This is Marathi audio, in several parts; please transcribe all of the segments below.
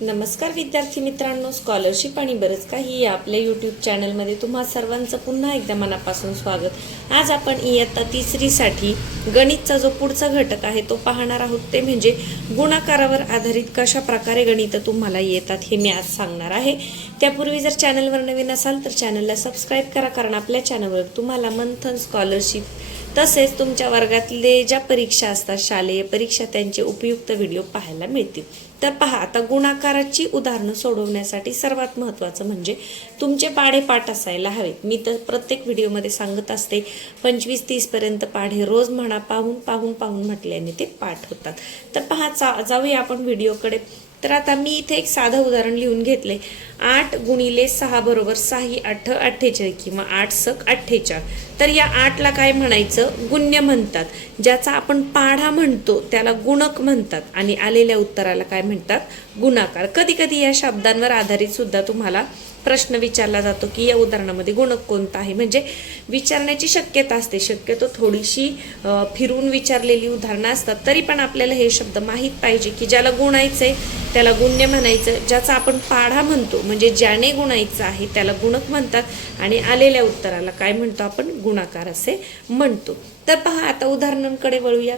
नमस्कार विद्यार्थी मित्रांनो, स्कॉलरशिप आणि बरंच काही या आपल्या यूट्यूब चॅनलमध्ये तुम्हा सर्वांचं पुन्हा एकदा मनापासून स्वागत। आज आपण इयत्ता तिसरीसाठी गणितचा जो पुढचा घटक आहे तो पाहणार आहोत, ते म्हणजे गुणाकारावर आधारित कशा प्रकारे गणित तुम्हाला येतात हे मी आज सांगणार आहे। त्यापूर्वी जर चॅनलवर नवीन असाल तर चॅनलला सबस्क्राईब करा, कारण आपल्या चॅनलवर तुम्हाला मंथन स्कॉलरशिप तसेच तुमच्या वर्गातले ज्या परीक्षा असतात, शालेय परीक्षा, त्यांचे उपयुक्त व्हिडिओ पाहायला मिळतील। तर पहा, आता गुणाकाराची उदाहरणं सोडवण्यासाठी सर्वात महत्त्वाचं म्हणजे तुमचे पाढे पाठ असायला हवेत। मी तर प्रत्येक व्हिडिओमध्ये सांगत असते 25-30 पर्यंत पाढे रोज म्हणा, पाहून म्हटल्याने ते पाठ होतात। तर पहा, जाऊया आपण व्हिडिओकडे। तर आता मी इथे एक साधं उदाहरण लिहून घेतले। 8 गुणिले 6 बरोबर 6 8 48 किंवा 8 सक 48। तर या 8ला काय म्हणायचं? गुण्य म्हणतात। ज्याचा आपण पाढा म्हणतो त्याला गुणक म्हणतात आणि आलेल्या उत्तराला काय म्हणतात? गुणाकार। कधी कधी या शब्दांवर आधारित सुद्धा तुम्हाला प्रश्न विचारला जातो की या उदाहरणामध्ये गुणक कोणता आहे, म्हणजे विचारण्याची शक्यता असते। शक्यतो थोडीशी फिरून विचारलेली उदाहरणं असतात, तरी पण आपल्याला हे शब्द माहीत पाहिजे की ज्याला गुणायचंय त्याला गुण्य म्हणायचं, ज्याचा आपण पाढा म्हणतो म्हणजे ज्याने गुणायचं आहे त्याला गुणक म्हणतात आणि आलेल्या उत्तराला काय म्हणतो आपण? गुणाकार असे म्हणतो। तर पहा, आता उदाहरणांकडे वळूया।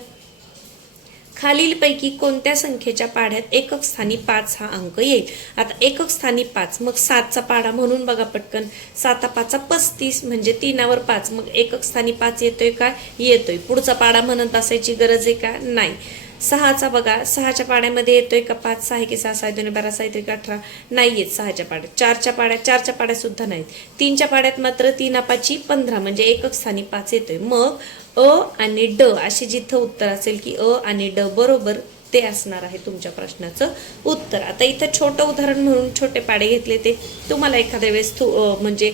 खालीलपैकी कोणत्या संख्येच्या पाढ्यात एकक स्थानी 5 हा अंक येईल? आता एकक स्थानी 5, मग 7चा पाढा म्हणून बघा पटकन। 7 5 35 म्हणजे 3वर 5, मग एकक स्थानी 5 येतोय का? येतोय। पुढचा पाढा म्हणत असायची गरज आहे का? नाही। 6चा बघा, 6च्या पाढ्यामध्ये येतोय का 5? 6 की 6 6 2 12 6 3 18 नाही येत 6च्या पाढ्यात। 4च्या पाढ्यात सुद्धा नाहीत। 3च्या पाढ्यात मात्र 3 5 15 म्हणजे एकक स्थानी 5 येतोय। मग अ आणि ड अशी जिथं उत्तर असेल की अ आणि ड बरोबर, ते असणार आहे तुमच्या प्रश्नाचं उत्तर। आता इथं छोटं उदाहरण म्हणून छोटे पाढे घेतले, ते तुम्हाला एखाद्या वेळेस म्हणजे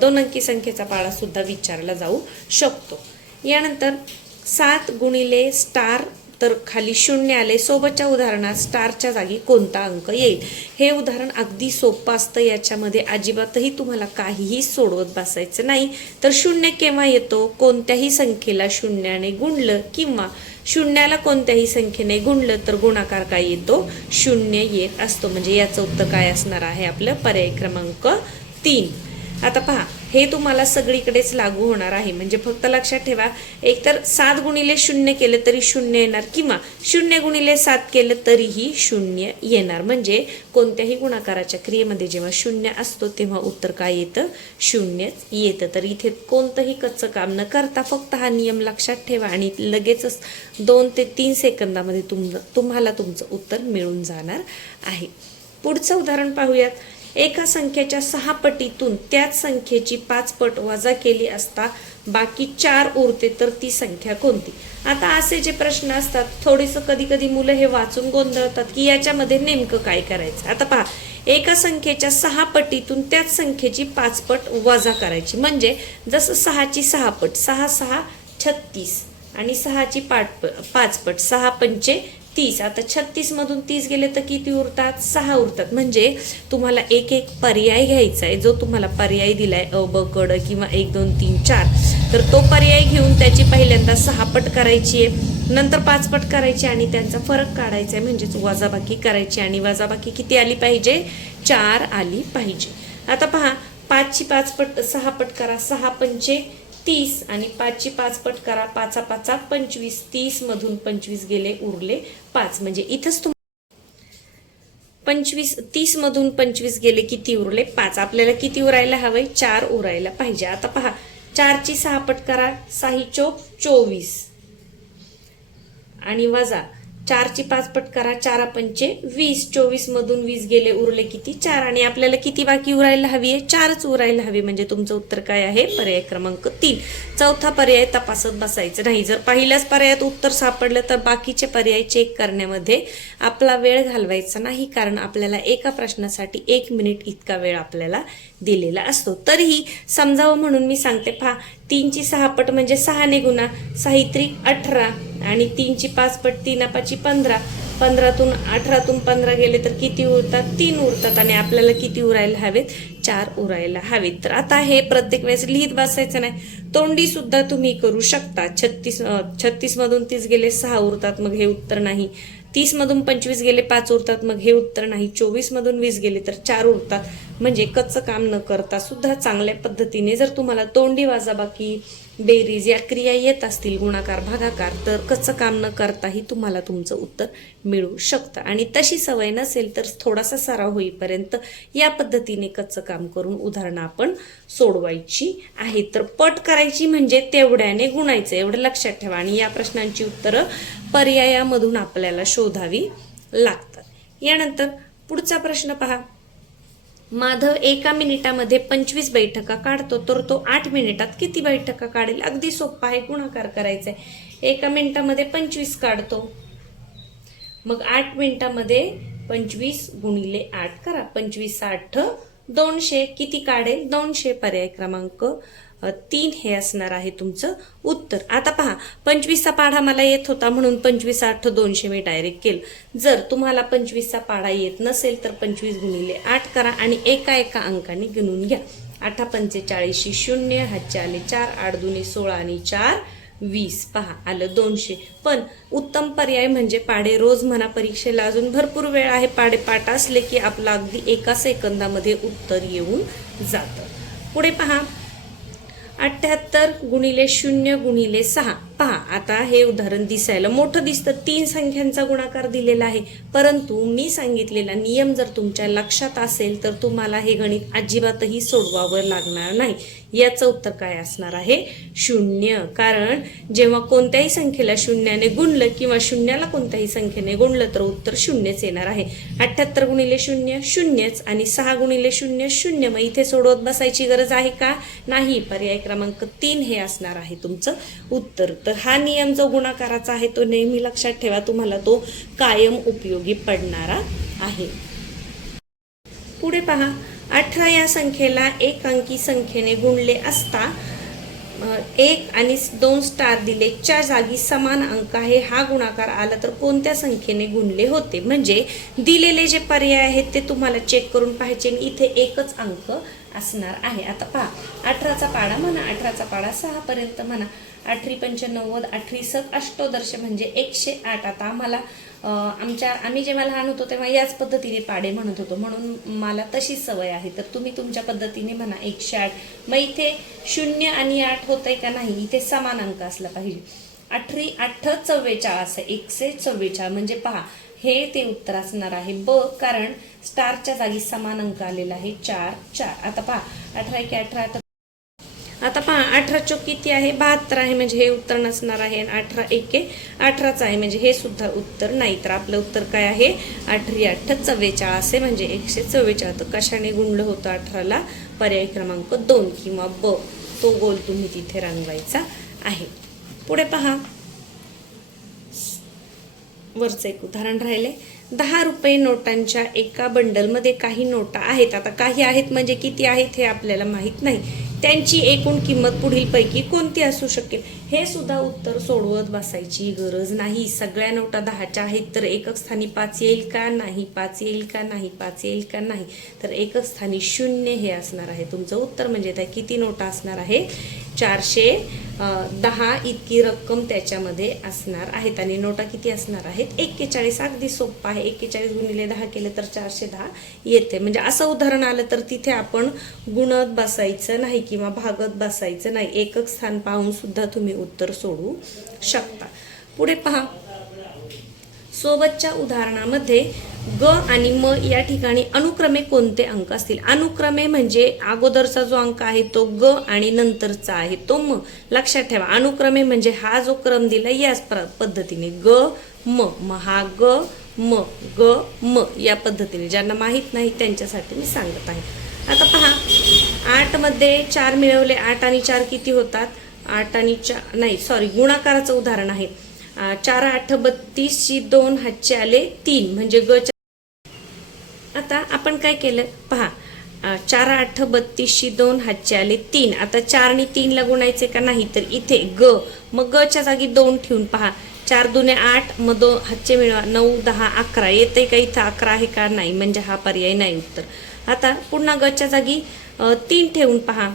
2 अंकी संख्येचा पाढा सुद्धा विचारला जाऊ शकतो। यानंतर 7 गुणिले स्टार, तर खाली 0 आले। सोबतच्या उदाहरणात स्टारच्या जागी कोणता अंक येईल? हे उदाहरण अगदी सोपं असतं, याच्यामध्ये अजिबातही तुम्हाला काहीही सोडवत बसायचं नाही। तर 0 केव्हा येतो? कोणत्याही संख्येला 0ने गुणलं किंवा 0ला कोणत्याही संख्येने गुणलं तर गुणाकार काय येतो? 0 येत असतो। म्हणजे याचं उत्तर काय असणार आहे? आपलं पर्याय क्रमांक 3। आता पहा, हे तुम्हाला सगळीकडेच लागू होणार आहे, म्हणजे फक्त लक्षात ठेवा, एकतर 7 गुणिले 0 केलं तरी 0 येणार किंवा 0 गुणिले 7 केलं तरीही 0 येणार। म्हणजे कोणत्याही गुणाकाराच्या क्रियेमध्ये जेव्हा 0 असतो तेव्हा उत्तर काय येतं? 0 येतं। तर इथे कोणतंही कच्चं काम न करता फक्त हा नियम लक्षात ठेवा आणि लगेचच 2 ते 3 सेकंदामध्ये तुम्हाला तुमचं उत्तर मिळून जाणार आहे। पुढचं उदाहरण पाहूयात। एका संख्येच्या 6 पटीतून त्याच संख्येची 5 पट वजा केली असता बाकी 4 उरते, तर ती संख्या कोणती? आता असे जे प्रश्न असतात, थोडीसं कधी कधी मुलं हे वाचून गोंधळतात की याच्यामध्ये नेमकं काय करायचं। आता पहा, एका संख्येच्या 6 पटीतून त्याच संख्येची 5 पट वजा करायची, म्हणजे जसं 6ची 6 पट 6 6 36 आणि 6ची 5 पट 6 पंचे 30। आता 36 मधून 30 गेले तर किती उरतात? 6 उरतात। म्हणजे तुम्हाला एक एक पर्याय घ्यायचा आहे, जो तुम्हाला पर्याय दिलाय अ ब क ड किंवा 1 2 3 4, तर तो पर्याय घेऊन त्याची पहिल्यांदा 6 पट करायची आहे, नंतर 5 पट करायची आणि त्यांचा फरक काढायचा आहे, म्हणजेच वजाबाकी करायची। आणि वजाबाकी किती आली पाहिजे? 4 आली पाहिजे। आता पहा, 5ची 5 पट 6 पट करा, 6 पंचे 30 आणि 5ची 5 पट करा, 5 5 25, 30 मधून 25 गेले, उरले 5। म्हणजे इथंच 30 मधून 25 गेले, किती उरले? 5। आपल्याला किती उरायला हवंय? 4 उरायला पाहिजे। आता पहा, 4ची 6 पट करा, 6 चोक 24 आणि वजा 4ची 5 पट करा, 4 पंचे 20, 24 मधून 20 गेले, उरले किती? 4। आणि आपल्याला किती बाकी उरायला हवी आहे? 4च उरायला हवी। म्हणजे तुमचं उत्तर काय आहे? पर्याय क्रमांक 3। चौथा पर्याय तपासत बसायचं नाही। जर पहिल्याच पर्यायात उत्तर सापडलं तर बाकीचे पर्याय चेक करण्यामध्ये आपला वेळ घालवायचा नाही, कारण आपल्याला एका प्रश्नासाठी 1 मिनिट इतका वेळ आपल्याला दिलेला असतो। तरीही समजावं म्हणून मी सांगते, पहा, 3ची 6 पट म्हणजे 6ने गुणा, 6 त्रिक 18 आणि 3ची 5 पट 3 5 15, 15तून 18तून 15 गेले तर किती उरतात? 3 उरतात आणि आपल्याला किती उरायला हवेत? 4 उरायला हवेत। तर आता हे प्रत्येक वेळेस लिहित बसायचं नाही, तोंडी सुद्धा तुम्ही करू शकता। 36 मधून 30 गेले 6 उरतात, मग हे उत्तर नाही। 30 मधून 25 गेले 5 उरतात, मग हे उत्तर नाही. 24 मधून 20 गेले तर 4 उरतात. म्हणजे कच्चं काम न करता सुद्धा चांगल्या पद्धतीने जर तुम्हाला तोंडी वजाबाकी बेरीज या क्रिया येत असतील, गुणाकार भागाकार, तर कच्चं काम न करताही तुम्हाला तुमचं उत्तर मिळू शकतं. आणि तशी सवय नसेल तर थोडासा सराव होईपर्यंत या पद्धतीने कच्चं काम करून उदाहरणं आपण सोडवायची आहे. तर पट करायची म्हणजे तेवढ्याने गुणायचं, एवढं लक्षात ठेवा. आणि या प्रश्नांची उत्तरं पर्यायामधून आपल्याला शोधावी लागतात. यानंतर पुढचा प्रश्न पहा. माधव 1 मिनिटामध्ये 25 बैठका काढतो, तर तो 8 मिनिटात किती बैठका काढेल? अगदी सोपा आहे, गुणाकार करायचा आहे. 1 मिनिटामध्ये 25 काढतो, मग 8 मिनिटामध्ये 25 गुणिले 8 करा. 25 8 200 किती काढेल? 200. पर्याय क्रमांक 3 हे असणार आहे तुमचं उत्तर. आता पहा, 25चा पाढा मला येत होता म्हणून 25 8 200 मी डायरेक्ट केलं. जर तुम्हाला 25चा पाढा येत नसेल तर 25 गुणिले 8 करा आणि एका एका अंकाने गिणून घ्या. 8 45 0, हातचे आले 4, 8 दुने 16 आणि 4 20. पहा आलं 200. पण उत्तम पर्याय म्हणजे पाढे रोज म्हणा, परीक्षेला अजून भरपूर वेळ आहे. पाढे पाठ असले की आपलं अगदी एका सेकंदामध्ये उत्तर येऊन जातं. पुढे पहा, 78 गुणिले 0 गुणिले 6. पहा आता हे उदाहरण दिसायला मोठं दिसतं, 3 संख्यांचा गुणाकार दिलेला आहे, परंतु मी सांगितलेला नियम जर तुमच्या लक्षात असेल तर तुम्हाला हे गणित अजिबातही सोडवावं लागणार नाही. याचं उत्तर काय असणार आहे? 0. कारण जेव्हा कोणत्याही संख्येला 0ने गुणलं किंवा 0ला कोणत्याही संख्येने गुणलं तर उत्तर 0च येणार आहे. 78 गुणिले 0 0च आणि 6 गुणिले 0 0. मग इथे सोडवत बसायची गरज आहे का? नाही. पर्याय क्रमांक 3 हे असणार आहे तुमचं उत्तर. तर हा नियम जो गुणाकाराचा आहे तो नेहमी लक्षात ठेवा, तुम्हाला तो कायम उपयोगी पडणारा आहे. पुढे पहा, 18 या संख्येला 1 अंकी संख्येने गुणले असता 1 आणि 2 स्टार दिले च्या जागी समान अंक आहे, हा गुणाकार आला तर कोणत्या संख्येने गुणले होते? म्हणजे दिलेले जे पर्याय आहेत ते तुम्हाला चेक करून पाहायचे आणि इथे एकच अंक असणार आहे. आता पहा, 18चा पाढा म्हणा, 18चा पाढा 6 पर्यंत म्हणा. 8 पंच 90, 8 7 अष्टोदर्श म्हणजे 108. आता आम्ही जेव्हा लहान होतो तेव्हा याच पद्धतीने पाढे म्हणत होतो, म्हणून मला तशी सवय आहे. तर तुम्ही तुमच्या पद्धतीने म्हणा 108. मग इथे 0 आणि 8 होतंय का? नाही, इथे समान अंक असला पाहिजे. 8 8 44 144 म्हणजे पहा हे ते उत्तर असणार आहे ब, कारण स्टारच्या जागी समान अंक आलेला आहे 4 4. आता पहा 18 1 18. आता पहा 18 चौक किती आहे? 72 आहे, म्हणजे हे उत्तर नसणार आहे. 18 1 18च आहे, म्हणजे हे सुद्धा उत्तर नाही. तर आपलं उत्तर काय आहे? 8 8 44 म्हणजे 144. तर कशाने गुणलं होतं 18ला? पर्याय क्रमांक 2 किंवा ब, तो गोल तुम्ही तिथे रंगवायचा आहे. पुढे पहा, वरचं एक उदाहरण राहिले. 10 रुपये नोटांच्या एका बंडलमध्ये काही नोटा आहेत. आता काही आहेत म्हणजे किती आहेत हे आपल्याला माहित नाही. त्यांची एकूण किंमत पुढील पैकी कोणती असू शकेल? हे सुद्धा उत्तर सोडवत बसायची गरज नाही. सगळ्या नोटा 10च्या आहेत तर एकक स्थानी 5 येईल का? नाही. 5 येईल का? नाही. 5 येईल का? नाही. तर एकक स्थानी 0 हे असणार आहे तुमचं उत्तर. म्हणजे त्या किती नोटा असणार आहे? 410 इतकी रक्कम त्याच्यामध्ये असणार आहेत. आणि नोटा किती असणार आहेत? 41. अगदी सोपं आहे. 41 गुणिले 10 केले तर 410 येते. म्हणजे असं उदाहरण आलं तर तिथे आपण गुणत बसायचं नाही किंवा भागत बसायचं नाही. एकक स्थान पाहून सुद्धा तुम्ही उत्तर सोडवू शकता. पुढे पहा, सोबतच्या उदाहरणामध्ये ग आणि म या ठिकाणी अनुक्रमे कोणते अंक असतील? अनुक्रमे म्हणजे अगोदरचा जो अंक आहे तो ग आणि नंतरचा आहे तो म. लक्षात ठेवा, अनुक्रमे म्हणजे हा जो क्रम दिला याच पद्धतीने ग म, हा ग म ग म या पद्धतीने. ज्यांना माहित नाही त्यांच्यासाठी मी सांगत आहे. आता पहा, 8 मध्ये 4 मिळवले. 8 आणि 4 किती होतात? 8 आणि 4 नाही सॉरी, गुणाकाराचं उदाहरण आहे. 4 8 32 2 हातचे आले 3 म्हणजे ग. आता आपण काय केलं पहा, 4 8 32 2 हातचे आले 3. आता 4 आणि 3 ला गुणायचे का? नाही. तर इथे ग, मग ग च्या जागी 2 ठेवून पहा. 4 दुने 8, मग 2 हातचे मिळवा 9 10 11 येते का? इथं 11 आहे का? नाही. म्हणजे हा पर्याय नाही उत्तर. आता पुन्हा ग च्या जागी 3 ठेवून पहा.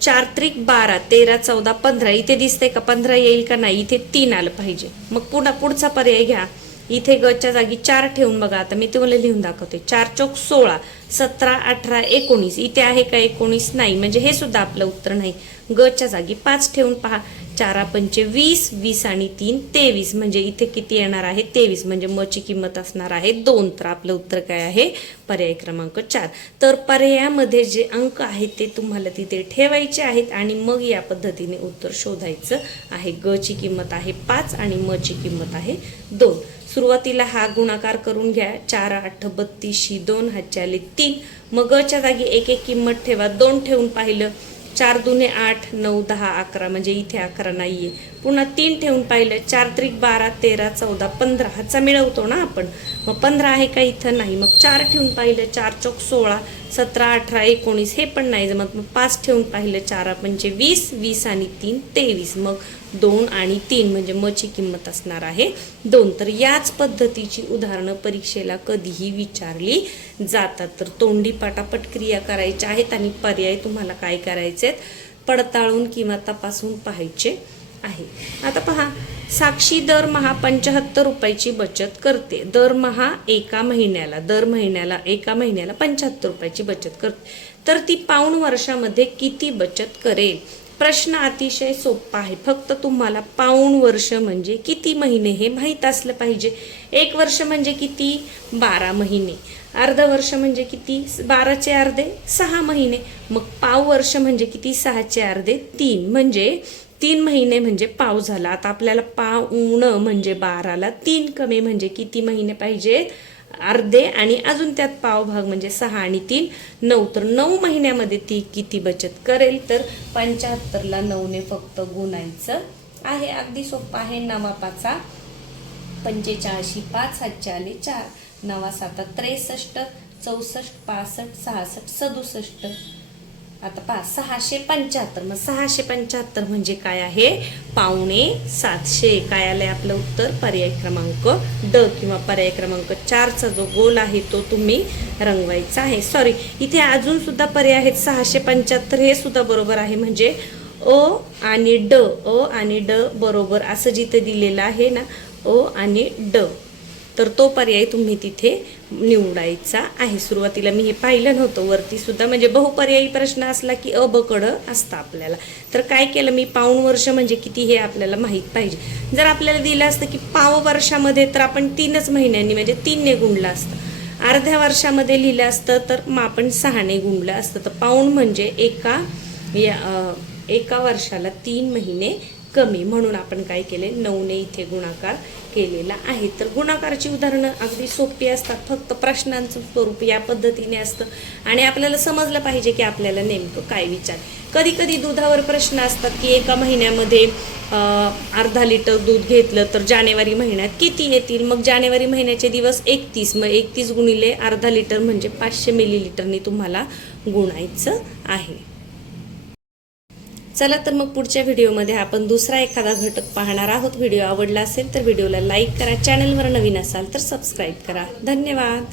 4 त्रिक 12 13 14 15 इथे दिसते का? 15 येईल का? नाही. इथे 3 आलं पाहिजे. मग पुढचा पर्याय घ्या. इथे गच्या जागी 4 ठेवून बघा, आता मी तुम्हाला लिहून दाखवते. 4 चौक 16, 17, 18, 19. इथे आहे का 19? नाही, म्हणजे हे सुद्धा आपलं उत्तर नाही. गच्या जागी 5 ठेवून पहा. 4 पंचे 20, 20 आणि 3 23. म्हणजे इथे किती येणार आहे? 23. म्हणजे म ची किंमत असणार आहे 2. तर आपलं उत्तर काय आहे? पर्याय क्रमांक 4. तर पर्यायामध्ये जे अंक आहेत ते तुम्हाला तिथे ठेवायचे आहेत आणि मग या पद्धतीने उत्तर शोधायचं आहे. ग ची किंमत आहे 5 आणि म ची किंमत आहे 2. सुरुवातीला हा गुणाकार करून घ्या. 4 8 32, 2 हातचे आले 3. मग ग च्या जागी एक एक किंमत ठेवा. 2 ठेवून पाहिलं. 4 दुने 8, 9 10 11, म्हणजे इथे 11 नाहीये. पुन्हा 3 ठेवून पाहिलं. 4 त्रिक 12, 13 14 15, हाचा मिळवतो ना आपण. मग 15 आहे का? इथं नाही. मग 4 ठेवून पाहिलं. 4 चौक 16, 17 18 19, हे पण नाही जमत. मग 5 ठेवून पाहिलं. 4 पंचे 20, 20 आणि 3 23. मग 2 आणि 3, म्हणजे म ची किंमत असणार आहे 2. तर याच पद्धतीची उदाहरणं परीक्षेला कधीही विचारली जातात. तर तोंडी पटापट क्रिया करायच्या आहेत आणि पर्याय तुम्हाला काय करायचे? पडताळून किंवा तपासून पाहायचे आहे. आता पहा, साक्षी दरमहा 75 रुपयाची बचत करते. दरमहा एका महिन्याला 75 रुपयाची बचत करते. तर ती पाऊण वर्षामध्ये किती बचत करेल? प्रश्न अतिशय सोपा आहे. फक्त तुम्हाला पाऊण वर्ष म्हणजे किती महिने हे माहीत असलं पाहिजे. 1 वर्ष म्हणजे किती? 12 महिने. अर्ध वर्ष म्हणजे किती? 12चे अर्धे 6 महिने. मग पाव वर्ष म्हणजे किती? 6चे अर्धे 3, म्हणजे 3 महिने म्हणजे पाव झाला. आता आपल्याला पाऊण म्हणजे 12ला 3 कमी म्हणजे किती महिने पाहिजेत? अर्धे, आणि अजून त्यात पाव भाग म्हणजे 6 आणि 3 9. तर 9 महिन्यामध्ये ती किती बचत करेल? तर 75ला 9ने फक्त गुणायचं आहे. अगदी सोपं आहे. 9 5 45, 5 हातचे आले 4, 9 7 63, 64, 65, 66, 67. आता पहा 675. मग 675 म्हणजे काय आहे? पावणे 700. काय आलंय आपलं उत्तर? पर्याय क्रमांक ड किंवा पर्याय क्रमांक 4चा जो गोल आहे तो तुम्ही रंगवायचा आहे. सॉरी, इथे अजून सुद्धा पर्याय आहेत. 675 हे सुद्धा बरोबर आहे. म्हणजे अ आणि ड, अ आणि ड बरोबर असं जिथे दिलेलं आहे ना, अ आणि ड, तर तो पर्याय तुम्ही तिथे निवडायचा आहे. सुरुवातीला मी हे पाहिलं नव्हतं वरती सुद्धा, म्हणजे बहुपर्यायी प्रश्न असला की अ ब कड असतं आपल्याला. तर काय केलं मी? पाऊण वर्ष म्हणजे किती हे आपल्याला माहीत पाहिजे. जर आपल्याला दिलं असतं की पाव वर्षामध्ये, तर आपण 3च महिन्यांनी म्हणजे 3ने गुणलं असतं. अर्ध्या वर्षामध्ये लिहिलं असतं तर मग आपण 6ने गुणलं असतं. तर पाऊण म्हणजे एका वर्षाला 3 महिने कमी, म्हणून आपण काय केले? 9ने इथे गुणाकार केलेला आहे. तर गुणाकाराची उदाहरणं अगदी सोपी असतात. फक्त प्रश्नांचं स्वरूप या पद्धतीने असतं आणि आपल्याला समजलं पाहिजे की आपल्याला नेमकं काय विचार. कधी कधी दुधावर प्रश्न असतात की एका महिन्यामध्ये अर्धा लिटर दूध घेतलं तर जानेवारी महिन्यात किती येतील? मग जानेवारी महिन्याचे दिवस 31. मग 31 गुणिले अर्धा लिटर म्हणजे 500 मिलीलिटरनी तुम्हाला गुणायचं आहे. चला तर मग पुढच्या व्हिडिओमध्ये आपण दुसरा एखादा घटक पाहणार आहोत. व्हिडिओ आवडला असेल तर व्हिडिओला लाईक करा. चॅनलवर नवीन असाल तर सबस्क्राईब करा. धन्यवाद.